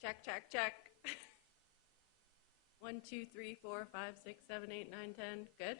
Check, check, check. 1, 2, 3, 4, 5, 6, 7, 8, 9, 10. Good.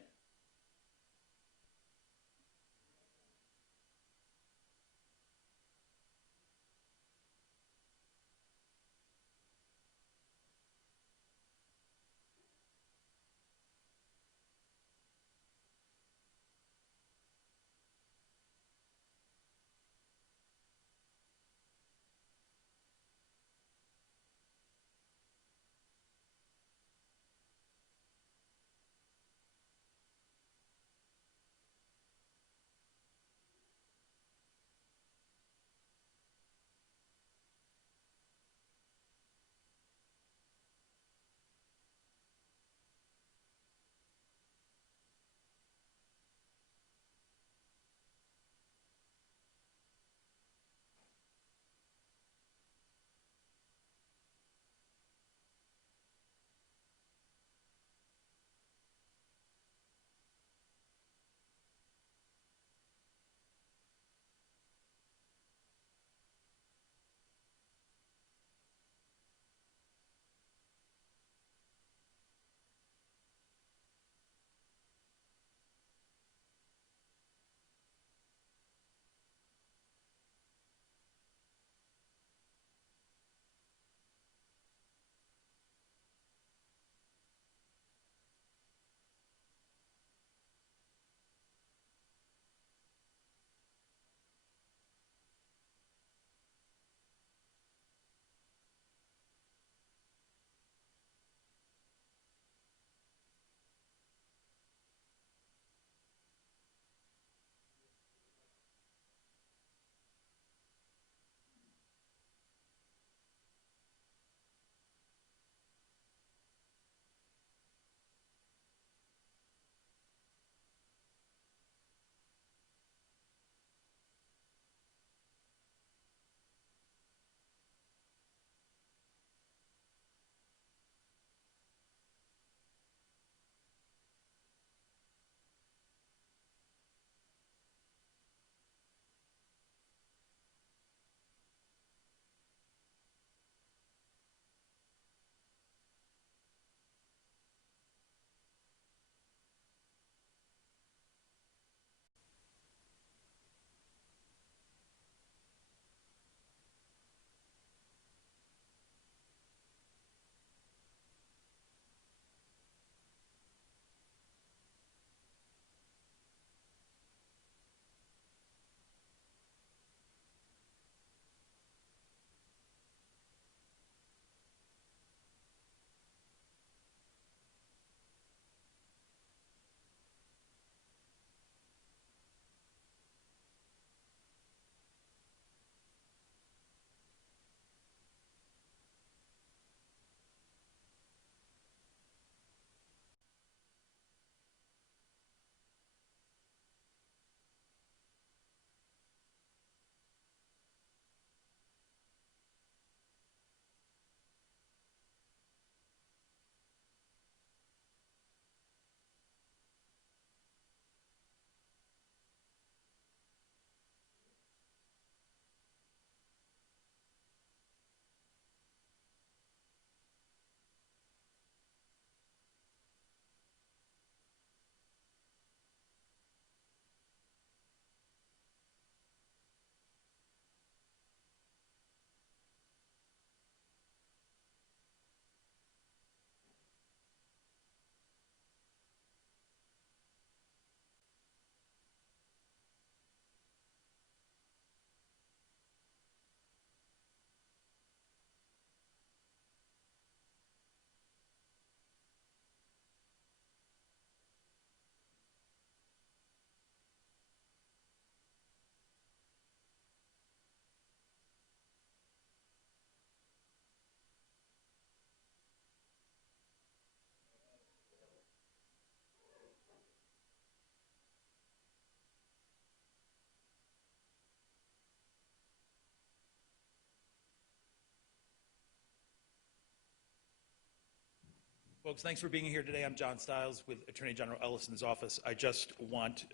Folks, thanks for being here today. I'm John Stiles with Attorney General Ellison's office. I just want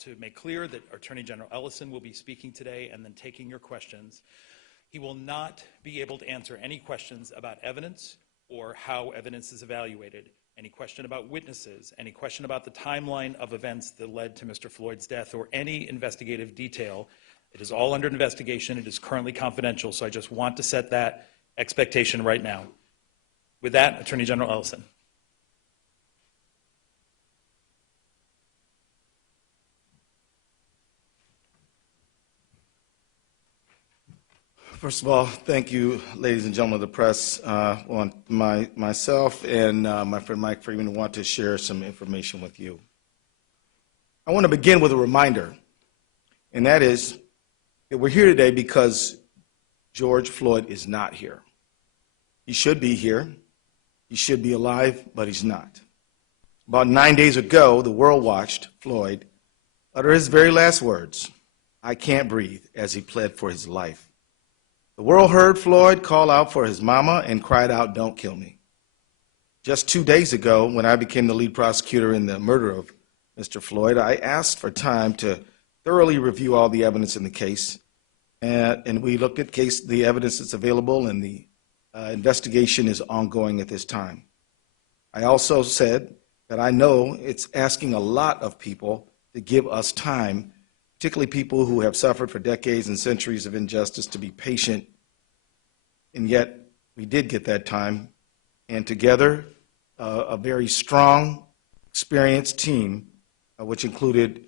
to make clear that Attorney General Ellison will be speaking today and then taking your questions. He will not be able to answer any questions about evidence or how evidence is evaluated, any question about witnesses, any question about the timeline of events that led to Mr. Floyd's death, or any investigative detail. It is all under investigation. It is currently confidential, so I just want to set that expectation right now. With that, Attorney General Ellison. First of all, thank you, ladies and gentlemen of the press. Myself and my friend Mike Freeman want to share some information with you. I want to begin with a reminder, and that is that we're here today because George Floyd is not here. He should be here. He should be alive, but he's not. About 9 days ago, the world watched Floyd utter his very last words, "I can't breathe," as he pled for his life. The world heard Floyd call out for his mama and cried out, "Don't kill me." Just 2 days ago, when I became the lead prosecutor in the murder of Mr. Floyd, I asked for time to thoroughly review all the evidence in the case, and we looked at the evidence that's available, and the investigation is ongoing at this time. I also said that I know it's asking a lot of people to give us time, particularly people who have suffered for decades and centuries of injustice, to be patient. And yet, we did get that time. And together, a very strong, experienced team, which included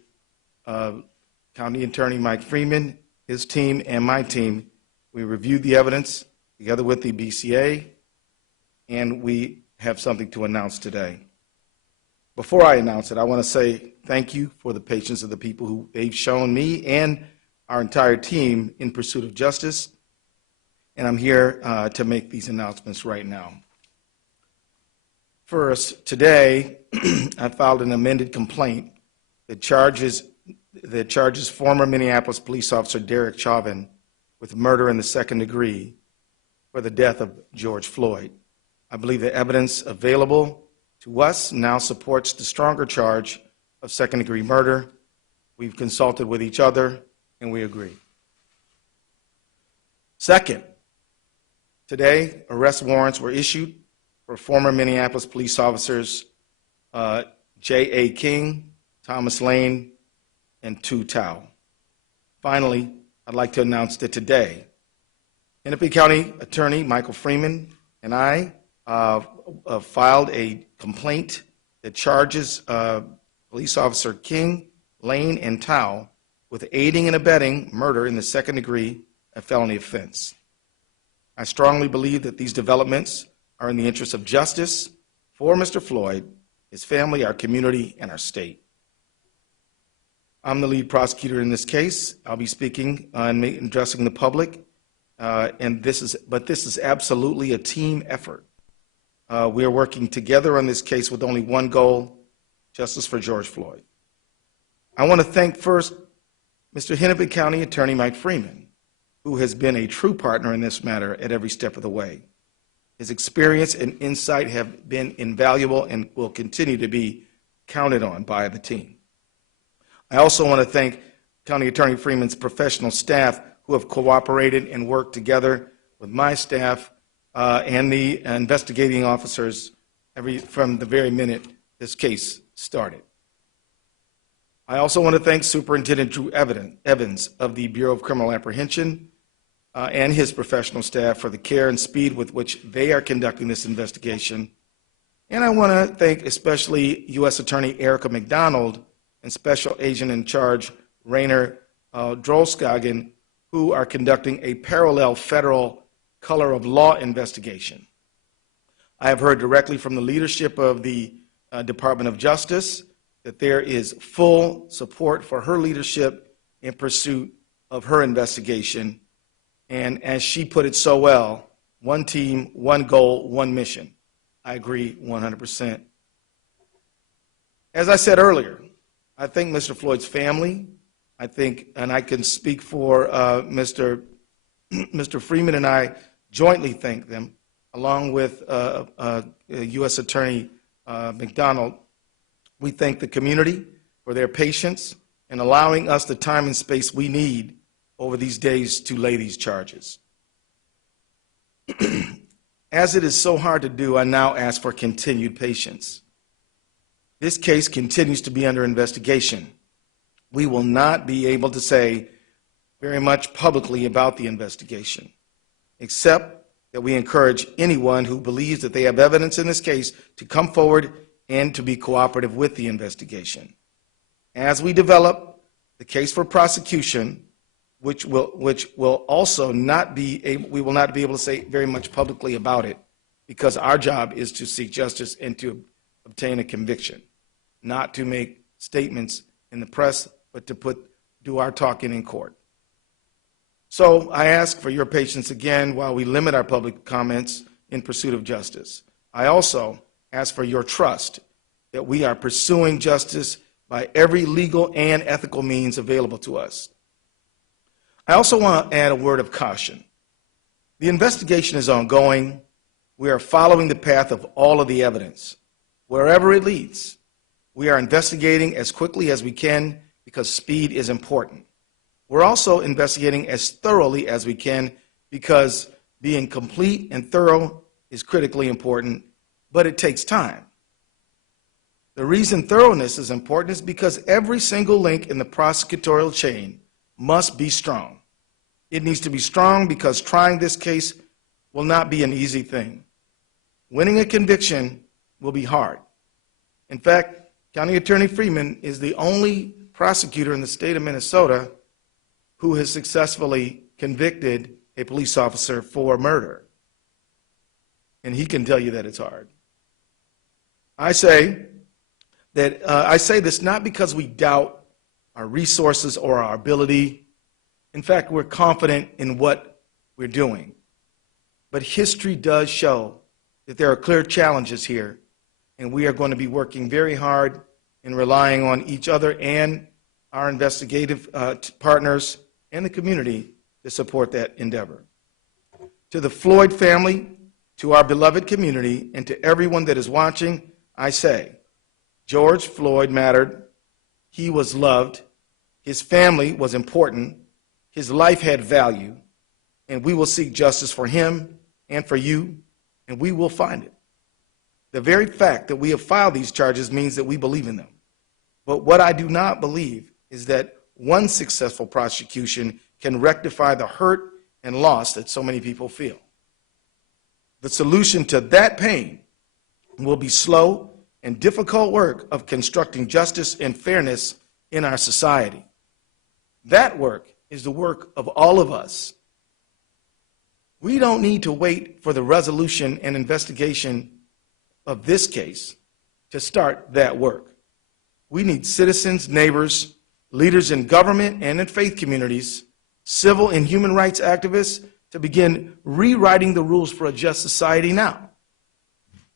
County Attorney Mike Freeman, his team, and my team, we reviewed the evidence together with the BCA, and we have something to announce today. Before I announce it, I want to say thank you for the patience of the people who they've shown me and our entire team in pursuit of justice, and I'm here to make these announcements right now. First, today, I filed an amended complaint that charges former Minneapolis police officer Derek Chauvin with murder in the second degree for the death of George Floyd. I believe the evidence available to us now supports the stronger charge of second-degree murder. We've consulted with each other, and we agree. Second, today, arrest warrants were issued for former Minneapolis police officers J.A. King, Thomas Lane, and Tu Tao. Finally, I'd like to announce that today, Hennepin County Attorney Michael Freeman and I filed a complaint that charges police officer King, Lane, and Tao with aiding and abetting murder in the second degree, a felony offense. I strongly believe that these developments are in the interest of justice for Mr. Floyd, his family, our community, and our state. I'm the lead prosecutor in this case. I'll be speaking and addressing the public, but this is absolutely a team effort. We are working together on this case with only one goal: justice for George Floyd. I want to thank first Mr. Hennepin County Attorney Mike Freeman, who has been a true partner in this matter at every step of the way. His experience and insight have been invaluable and will continue to be counted on by the team. I also want to thank County Attorney Freeman's professional staff who have cooperated and worked together with my staff and the investigating officers from the very minute this case started. I also want to thank Superintendent Drew Evans of the Bureau of Criminal Apprehension and his professional staff for the care and speed with which they are conducting this investigation. And I want to thank especially U.S. Attorney Erica McDonald and Special Agent in Charge Rainer Drolskagen, who are conducting a parallel federal color of law investigation. I have heard directly from the leadership of the Department of Justice that there is full support for her leadership in pursuit of her investigation. And as she put it so well, one team, one goal, one mission. I agree 100%. As I said earlier, I thank Mr. Floyd's family. I think, and I can speak for Mr. Freeman and I jointly thank them, along with U.S. Attorney McDonald. We thank the community for their patience in allowing us the time and space we need over these days to lay these charges. As it is so hard to do, I now ask for continued patience. This case continues to be under investigation. We will not be able to say very much publicly about the investigation, except that we encourage anyone who believes that they have evidence in this case to come forward and to be cooperative with the investigation. As we develop the case for prosecution, which will also not be able, we will not be able to say very much publicly about it, because our job is to seek justice and to obtain a conviction, not to make statements in the press, but to do our talking in court. So I ask for your patience again while we limit our public comments in pursuit of justice. I also ask for your trust that we are pursuing justice by every legal and ethical means available to us. I also want to add a word of caution. The investigation is ongoing. We are following the path of all of the evidence. Wherever it leads, we are investigating as quickly as we can because speed is important. We're also investigating as thoroughly as we can because being complete and thorough is critically important, but it takes time. The reason thoroughness is important is because every single link in the prosecutorial chain must be strong. It needs to be strong because trying this case will not be an easy thing. Winning a conviction will be hard. In fact, County Attorney Freeman is the only prosecutor in the state of Minnesota who has successfully convicted a police officer for murder. And he can tell you that it's hard. I say this not because we doubt our resources or our ability. In fact, we're confident in what we're doing. But history does show that there are clear challenges here, and we are going to be working very hard and relying on each other and our investigative partners and the community to support that endeavor. To the Floyd family, to our beloved community, and to everyone that is watching, I say, George Floyd mattered. He was loved. His family was important. His life had value. And we will seek justice for him and for you, and we will find it. The very fact that we have filed these charges means that we believe in them. But what I do not believe is that one successful prosecution can rectify the hurt and loss that so many people feel. The solution to that pain will be slow and difficult work of constructing justice and fairness in our society. That work is the work of all of us. We don't need to wait for the resolution and investigation of this case to start that work. We need citizens, neighbors, leaders in government and in faith communities, civil and human rights activists to begin rewriting the rules for a just society now.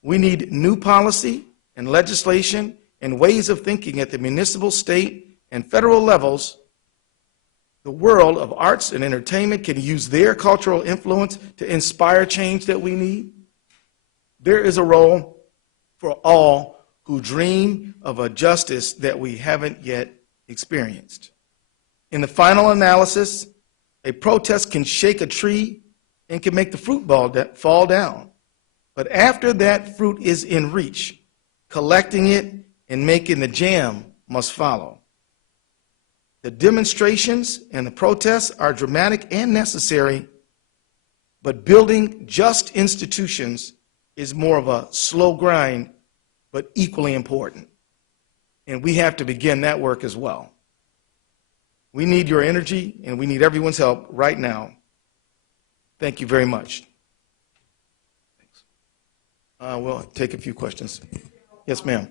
We need new policy and legislation and ways of thinking at the municipal, state, and federal levels. The world of arts and entertainment can use their cultural influence to inspire change that we need. There is a role for all who dream of a justice that we haven't yet experienced. In the final analysis, a protest can shake a tree and can make the fruit fall down. But after that fruit is in reach, collecting it and making the jam must follow. The demonstrations and the protests are dramatic and necessary, but building just institutions is more of a slow grind, but equally important. And we have to begin that work as well. We need your energy, and we need everyone's help right now. Thank you very much. Thanks. We'll take a few questions. Yes, ma'am.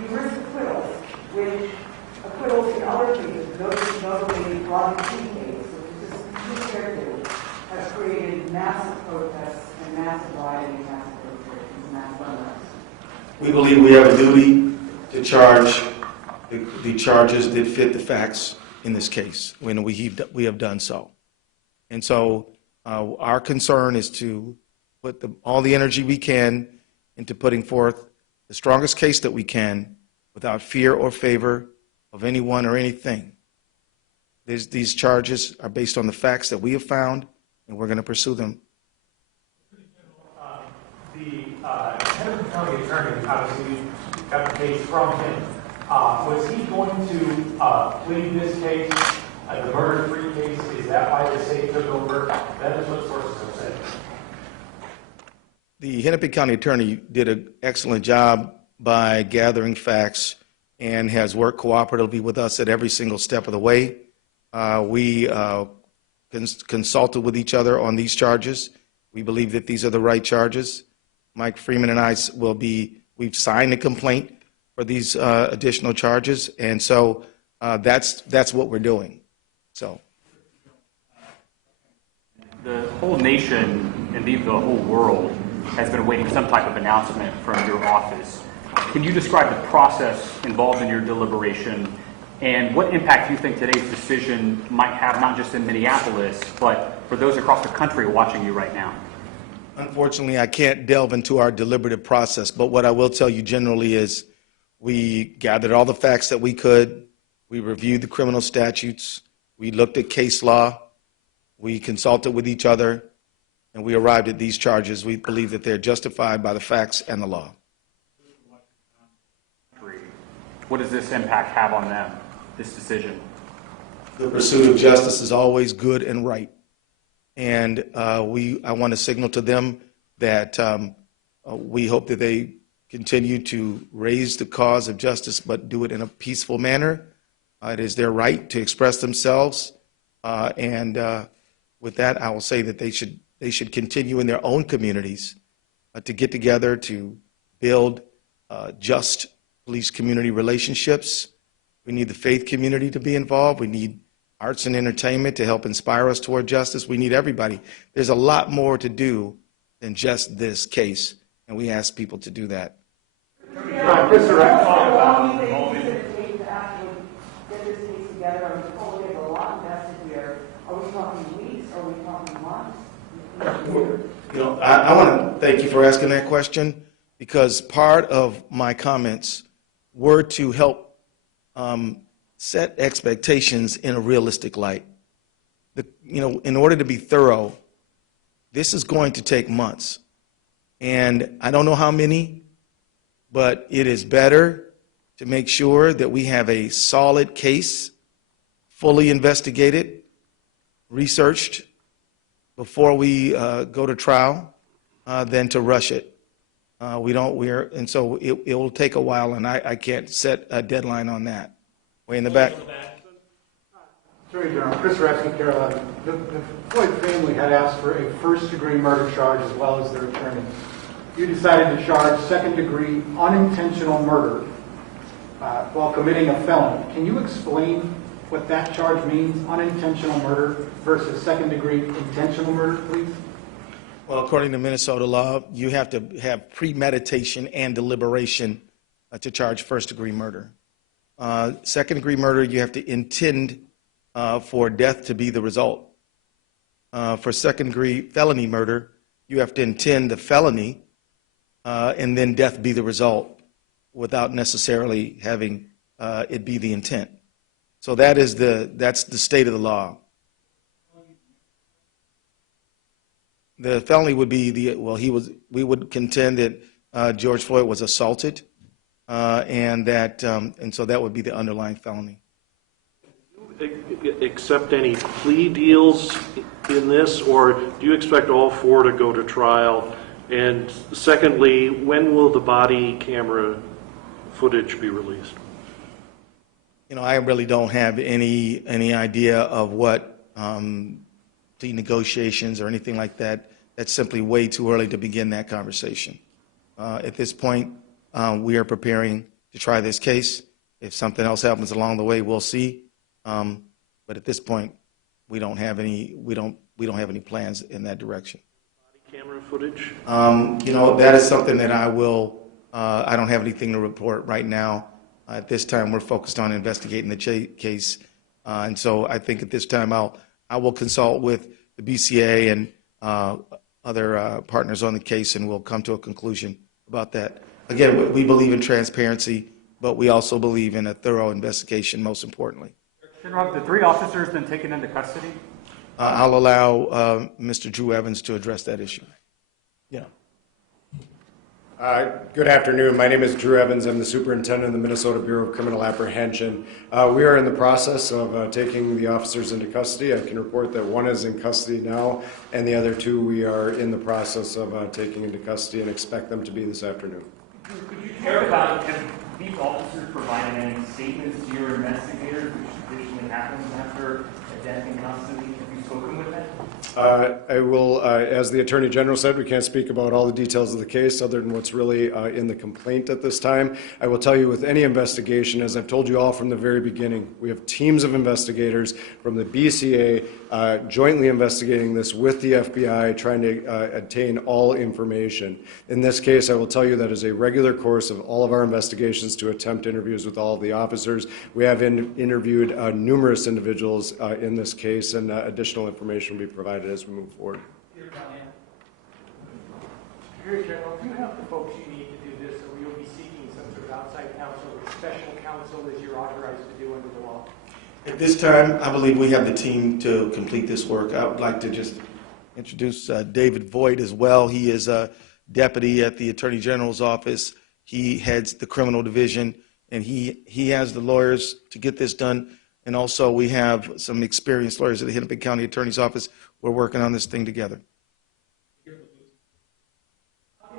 Numerous acquittals, which acquittals in other cases, notably Rodney King case, which is compared to, has created massive protests and massive rioting, massive demonstrations, massive unrest. We believe we have a duty to charge the charges that fit the facts in this case when we have done so. And so our concern is to put all the energy we can into putting forth the strongest case that we can without fear or favor of anyone or anything. These charges are based on the facts that we have found, and we're going to pursue them. The Hennepin County attorney, obviously, got the case from him. Was he going to plead this case as a murder-free case? Is that why the state took over? That is what sources have said. The Hennepin County attorney did an excellent job by gathering facts and has worked cooperatively with us at every single step of the way. We consulted with each other on these charges. We believe that these are the right charges. Mike Freeman and I we've signed a complaint for these additional charges, and so that's what we're doing. So the whole nation, indeed the whole world, has been awaiting some type of announcement from your office. Can you describe the process involved in your deliberation and what impact you think today's decision might have, not just in Minneapolis, but for those across the country watching you right now? Unfortunately, I can't delve into our deliberative process, but what I will tell you generally is we gathered all the facts that we could. We reviewed the criminal statutes. We looked at case law. We consulted with each other, and we arrived at these charges. We believe that they're justified by the facts and the law. What does this impact have on them, this decision? The pursuit of justice is always good and right. And I want to signal to them that we hope that they continue to raise the cause of justice, but do it in a peaceful manner. It is their right to express themselves. With that, I will say that they should continue in their own communities to get together to build just police community relationships. We need the faith community to be involved. We need arts and entertainment to help inspire us toward justice. We need everybody. There's a lot more to do than just this case, and we ask people to do that. How long do you think it's going to take to actually get this case together? I mean, we have a lot invested here. Are we talking weeks? Are we talking months? I want to thank you for asking that question, because part of my comments were to help set expectations in a realistic light. In order to be thorough, this is going to take months. And I don't know how many, but it is better to make sure that we have a solid case, fully investigated, researched before we go to trial, than to rush it. And so it will take a while, and I can't set a deadline on that. Way in the back. Attorney General, Chris Retzky, Carolina. The Floyd family had asked for a first-degree murder charge as well as their attorney. You decided to charge second-degree unintentional murder while committing a felony. Can you explain what that charge means, unintentional murder versus second-degree intentional murder, please? Well, according to Minnesota law, you have to have premeditation and deliberation to charge first-degree murder. Second-degree murder, you have to intend for death to be the result. For second-degree felony murder, you have to intend the felony and then death be the result without necessarily having it be the intent. So that's the state of the law. The felony would be we would contend that George Floyd was assaulted, and so that would be the underlying felony. Do you accept any plea deals in this, or do you expect all four to go to trial? And secondly, when will the body camera footage be released? I really don't have any idea of what plea negotiations or anything like that. That's simply way too early to begin that conversation. At this point, we are preparing to try this case. If something else happens along the way, we'll see. But at this point, we don't have any plans in that direction. Body camera footage? That is something that I don't have anything to report right now. At this time, we're focused on investigating the case. And so I think at this time, I will consult with the BCA and other partners on the case, and we'll come to a conclusion about about that. Again, we believe in transparency, but we also believe in a thorough investigation, most importantly. General, have the 3 officers been taken into custody? I'll allow Mr. Drew Evans to address that issue. Yeah. Good afternoon. My name is Drew Evans. I'm the superintendent of the Minnesota Bureau of Criminal Apprehension. We are in the process of taking the officers into custody. I can report that 1 is in custody now, and the other 2 we are in the process of taking into custody and expect them to be this afternoon. Could you care about if these officers provided any statements to your investigators, which traditionally happens after a death in custody? Have you spoken with them? I will, as the Attorney General said, we can't speak about all the details of the case other than what's really in the complaint at this time. I will tell you with any investigation, as I've told you all from the very beginning, we have teams of investigators from the BCA jointly investigating this with the FBI, trying to obtain all information. In this case, I will tell you that is a regular course of all of our investigations to attempt interviews with all of the officers. We have interviewed numerous individuals in this case, and additional information will be provided as we move forward. Superior General, do you have the folks you need to do this, or will you be seeking some sort of outside counsel or special counsel as you're authorized to do under the law? At this time, I believe we have the team to complete this work. I would like to just introduce David Voigt as well. He is a deputy at the Attorney General's office. He heads the criminal division, and he has the lawyers to get this done. And also, we have some experienced lawyers at the Hennepin County Attorney's Office. We're working on this thing together. In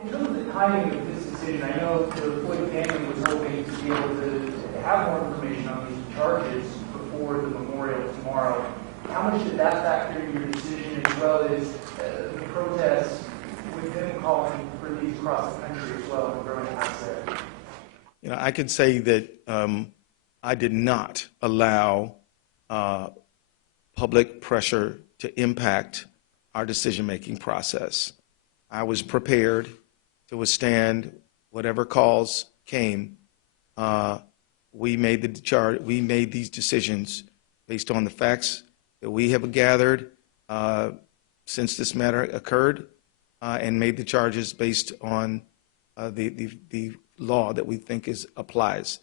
terms of the timing of this decision, I know the Floyd family was hoping to be able to have more information on these charges before the memorial tomorrow. How much did that factor into your decision, as well as the protests with them calling for these across the country as well and growing out there? You know, I could say that I did not allow public pressure to impact our decision-making process. I was prepared to withstand whatever calls came. We made these decisions based on the facts that we have gathered since this matter occurred, and made the charges based on the law that we think applies.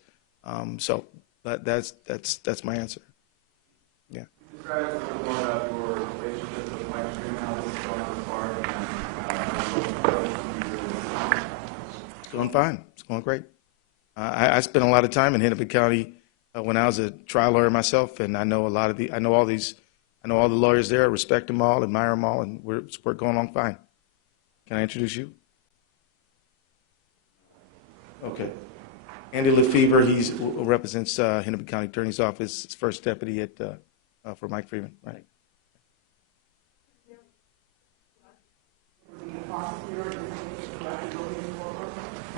So that's my answer. Yeah. Describe a little more about your relationship with Mike Green, how this is going so far, and It's going fine. It's going great. I spent a lot of time in Hennepin County when I was a trial lawyer myself, and I know all the lawyers there. I respect them all, admire them all, and we're going along fine. Can I introduce you? Okay. Andy Lefevre, he represents Hennepin County Attorney's Office, his first deputy for Mike Freeman. Right.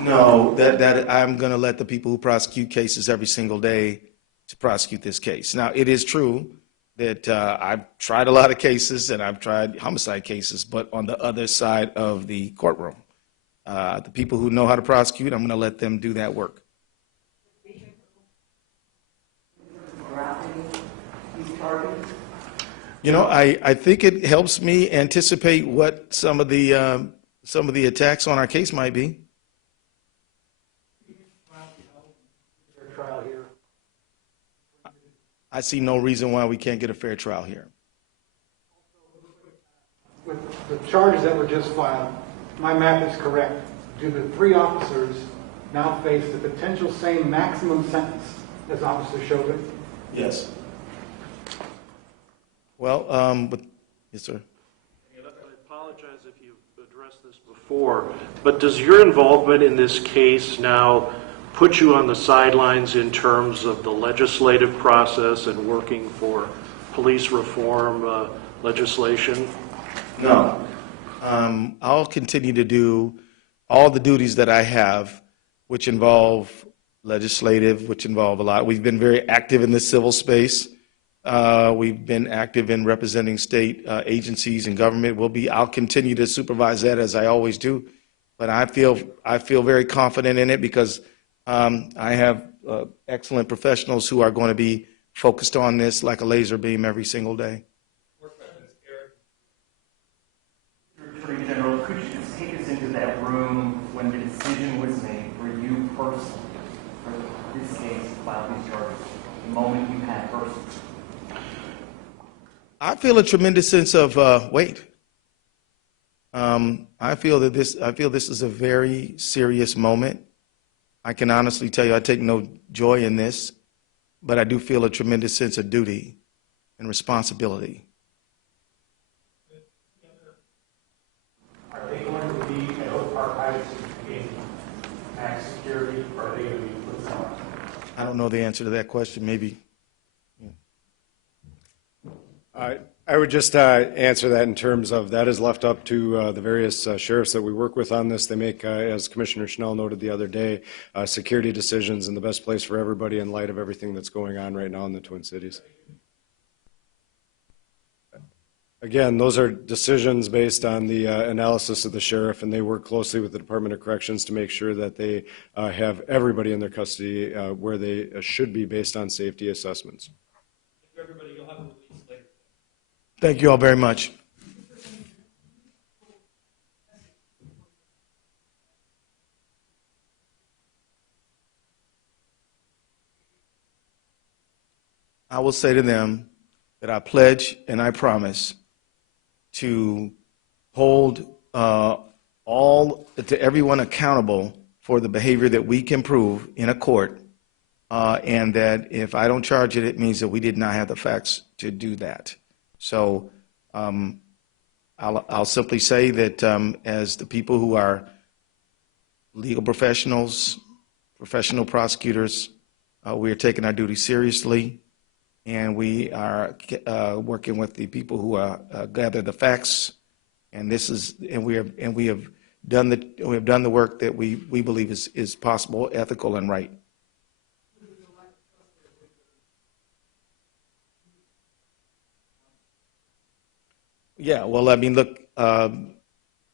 No, that I'm going to let the people who prosecute cases every single day to prosecute this case. Now, it is true that I've tried a lot of cases, and I've tried homicide cases, but on the other side of the courtroom. The people who know how to prosecute, I'm going to let them do that work. You know, I think it helps me anticipate what some of the attacks on our case might be. I see no reason why we can't get a fair trial here. With the charges that were just filed, my math is correct. Do the 3 officers now face the potential same maximum sentence as Officer Chauvin? Yes. Well, yes, sir. I apologize if you've addressed this before, but does your involvement in this case now put you on the sidelines in terms of the legislative process and working for police reform legislation? No. I'll continue to do all the duties that I have, which involve legislative, which involve a lot. We've been very active in the civil space. We've been active in representing state agencies and government. I'll continue to supervise that as I always do. But I feel very confident in it because I have excellent professionals who are going to be focused on this like a laser beam every single day. Attorney General, could you just take us into that room when the decision was made for you personally, for this case, to file these charges, the moment you had personally? I feel a tremendous sense of weight. I feel this is a very serious moment. I can honestly tell you I take no joy in this, but I do feel a tremendous sense of duty and responsibility. Are they going to be at Oak Park Heights in max security, or are they going to be put somewhere? I don't know the answer to that question. Maybe. I would just answer that in terms of that is left up to the various sheriffs that we work with on this. They make, as Commissioner Schnell noted the other day, security decisions in the best place for everybody in light of everything that's going on right now in the Twin Cities. Again, those are decisions based on the analysis of the sheriff, and they work closely with the Department of Corrections to make sure that they have everybody in their custody where they should be based on safety assessments. Everybody, you'll have a release later. Thank you all very much. I will say to them that I pledge and I promise to hold to everyone accountable for the behavior that we can prove in a court, and that if I don't charge it, it means that we did not have the facts to do that. So I'll simply say that as the people who are legal professionals, professional prosecutors, we are taking our duty seriously, and we are working with the people who gather the facts. And we have done the work that we believe is possible, ethical, and right. Yeah, well, I mean, look, let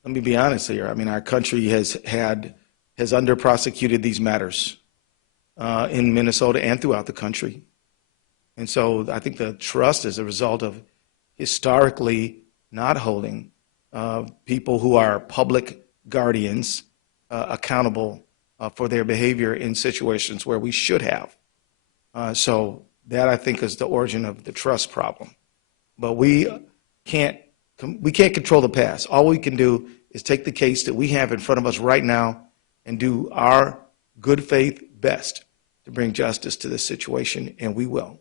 me be honest here. I mean, our country has under-prosecuted these matters in Minnesota and throughout the country. And so I think the trust is a result of historically not holding people who are public guardians accountable for their behavior in situations where we should have. So that, I think, is the origin of the trust problem. But we can't control the past. All we can do is take the case that we have in front of us right now and do our good faith best to bring justice to this situation, and we will.